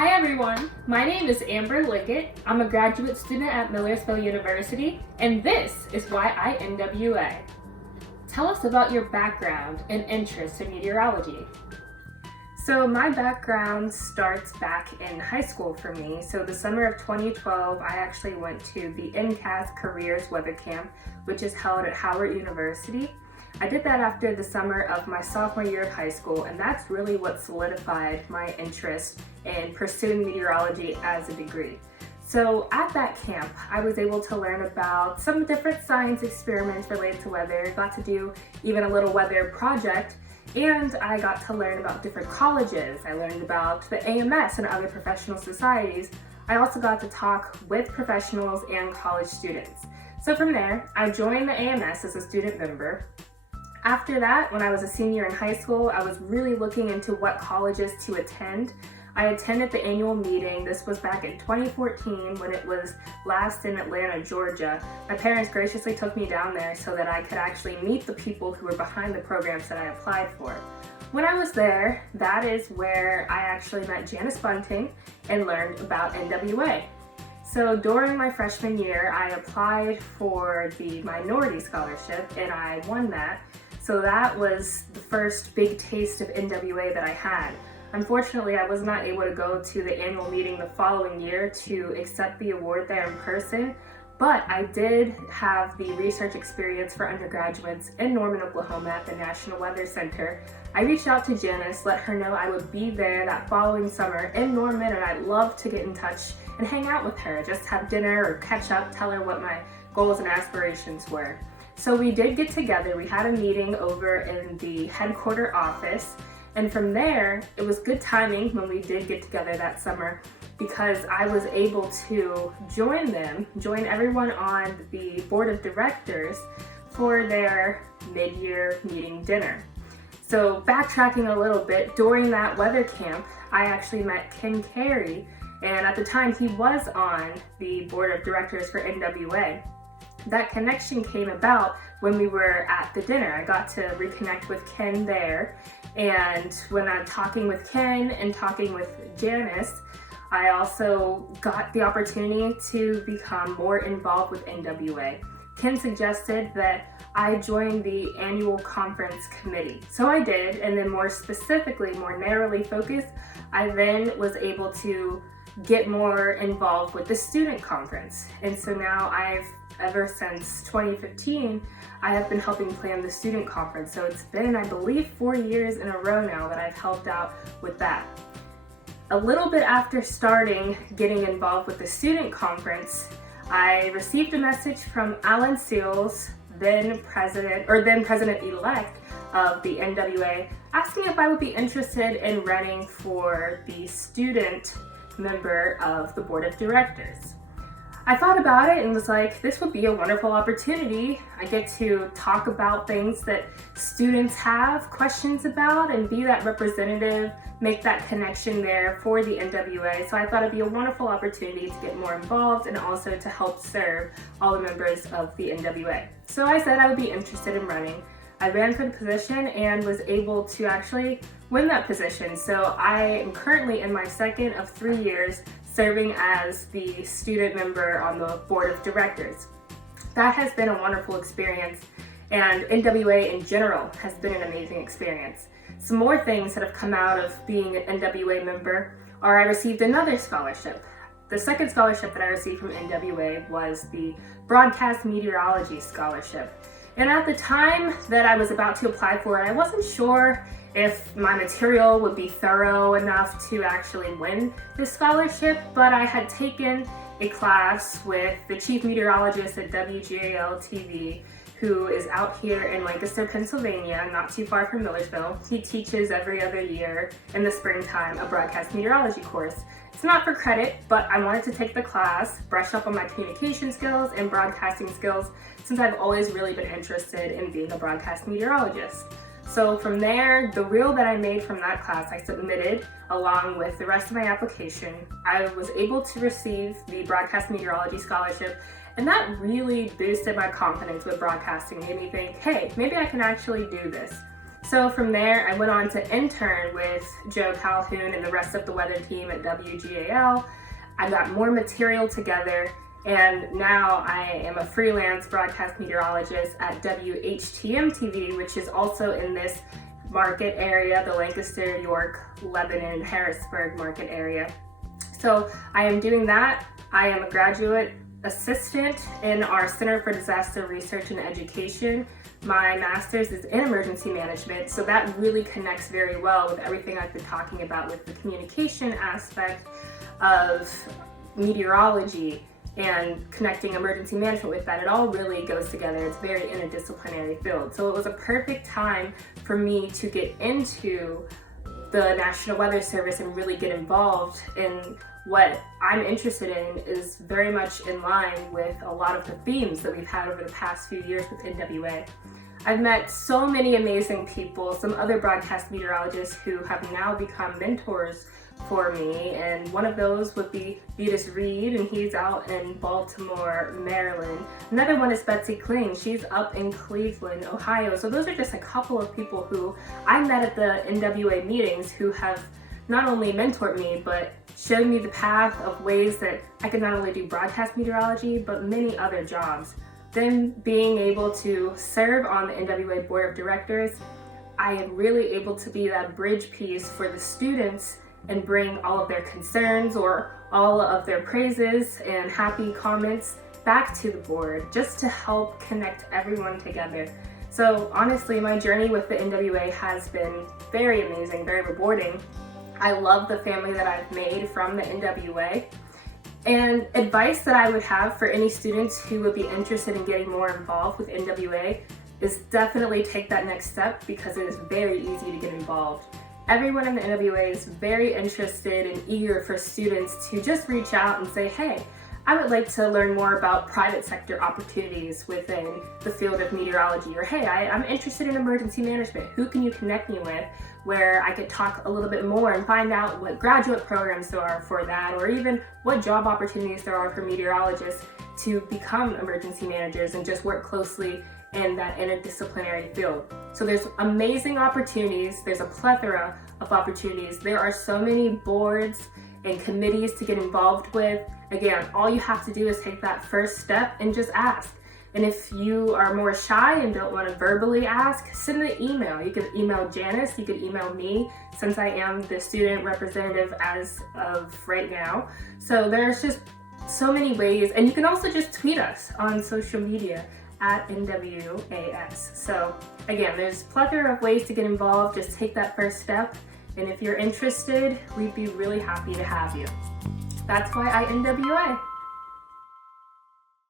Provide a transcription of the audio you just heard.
Hi everyone, my name is Amber Liggett. I'm a graduate student at Millersville University, and this is why I NWA. Tell us about your background and interest in meteorology. So my background starts back in high school for me. So the summer of 2012, I actually went to the NCAS Careers Weather Camp, which is held at Howard University. I did that after the summer of my sophomore year of high school, and that's really what solidified my interest in pursuing meteorology as a degree. So at that camp, I was able to learn about some different science experiments related to weather, got to do even a little weather project, and I got to learn about different colleges. I learned about the AMS and other professional societies. I also got to talk with professionals and college students. So from there, I joined the AMS as a student member. After that, when I was a senior in high school, I was really looking into what colleges to attend. I attended the annual meeting. This was back in 2014 when it was last in Atlanta, Georgia. My parents graciously took me down there so that I could actually meet the people who were behind the programs that I applied for. When I was there, that is where I actually met Janice Bunting and learned about NWA. So during my freshman year, I applied for the minority scholarship and I won that. So that was the first big taste of NWA that I had. Unfortunately, I was not able to go to the annual meeting the following year to accept the award there in person, but I did have the research experience for undergraduates in Norman, Oklahoma at the National Weather Center. I reached out to Janice, let her know I would be there that following summer in Norman, and I'd love to get in touch and hang out with her, just have dinner or catch up, tell her what my goals and aspirations were. So we did get together. We had a meeting over in the headquarter office, and from there, it was good timing when we did get together that summer because I was able to join everyone on the board of directors for their mid-year meeting dinner. So backtracking a little bit, during that weather camp, I actually met Ken Carey, and at the time he was on the board of directors for NWA. That connection came about when we were at the dinner. I got to reconnect with Ken there, and when I'm talking with Ken and talking with Janice, I also got the opportunity to become more involved with NWA. Ken suggested that I join the annual conference committee. So I did, and then more specifically, more narrowly focused, I then was able to get more involved with the student conference. And so now ever since 2015, I have been helping plan the student conference. So it's been, I believe, 4 years in a row now that I've helped out with that. A little bit after starting getting involved with the student conference, I received a message from Alan Seals, then president-elect of the NWA, asking if I would be interested in running for the student member of the board of directors. I thought about it and was like, this would be a wonderful opportunity. I get to talk about things that students have questions about and be that representative, make that connection there for the NWA. So I thought it'd be a wonderful opportunity to get more involved and also to help serve all the members of the NWA. So I said I would be interested in running. I ran for the position and was able to actually win that position. So I am currently in my second of 3 years serving as the student member on the board of directors. That has been a wonderful experience, and NWA in general has been an amazing experience. Some more things that have come out of being an NWA member are I received another scholarship. The second scholarship that I received from NWA was the Broadcast Meteorology Scholarship. And at the time that I was about to apply for it, I wasn't sure if my material would be thorough enough to actually win this scholarship, but I had taken a class with the chief meteorologist at WGAL-TV, who is out here in Lancaster, Pennsylvania, not too far from Millersville. He teaches every other year in the springtime a broadcast meteorology course. It's not for credit, but I wanted to take the class, brush up on my communication skills and broadcasting skills, since I've always really been interested in being a broadcast meteorologist. So from there, the reel that I made from that class, I submitted along with the rest of my application. I was able to receive the Broadcast Meteorology Scholarship, and that really boosted my confidence with broadcasting, made me think, hey, maybe I can actually do this. So from there, I went on to intern with Joe Calhoun and the rest of the weather team at WGAL. I got more material together, and now I am a freelance broadcast meteorologist at WHTM TV, which is also in this market area, the Lancaster, York, Lebanon, Harrisburg market area. So I am doing that. I am a graduate assistant in our Center for Disaster Research and Education. My master's is in emergency management, so that really connects very well with everything I've been talking about with the communication aspect of meteorology and connecting emergency management with that. It all really goes together. It's a very interdisciplinary field. So it was a perfect time for me to get into the National Weather Service and really get involved in what I'm interested in is very much in line with a lot of the themes that we've had over the past few years with NWA. I've met so many amazing people, some other broadcast meteorologists who have now become mentors for me, and one of those would be Vitas Reed, and he's out in Baltimore, Maryland. Another one is Betsy Kling. She's up in Cleveland, Ohio. So those are just a couple of people who I met at the NWA meetings who have not only mentored me, but showed me the path of ways that I could not only do broadcast meteorology, but many other jobs. Then being able to serve on the NWA Board of Directors, I am really able to be that bridge piece for the students and bring all of their concerns or all of their praises and happy comments back to the board, just to help connect everyone together. So honestly, my journey with the NWA has been very amazing, very rewarding. I love the family that I've made from the NWA. And advice that I would have for any students who would be interested in getting more involved with NWA is definitely take that next step, because it is very easy to get involved. Everyone in the NWA is very interested and eager for students to just reach out and say, hey, I would like to learn more about private sector opportunities within the field of meteorology, or hey, I'm interested in emergency management. Who can you connect me with where I could talk a little bit more and find out what graduate programs there are for that, or even what job opportunities there are for meteorologists to become emergency managers and just work closely in that interdisciplinary field. So there's amazing opportunities. There's a plethora of opportunities. There are so many boards and committees to get involved with. Again, all you have to do is take that first step and just ask. And if you are more shy and don't want to verbally ask, send an email. You could email Janice, you could email me, since I am the student representative as of right now. So there's just so many ways, and you can also just tweet us on social media at NWAS. So again, there's a plethora of ways to get involved. Just take that first step, and if you're interested, we'd be really happy to have you. That's why I NWA.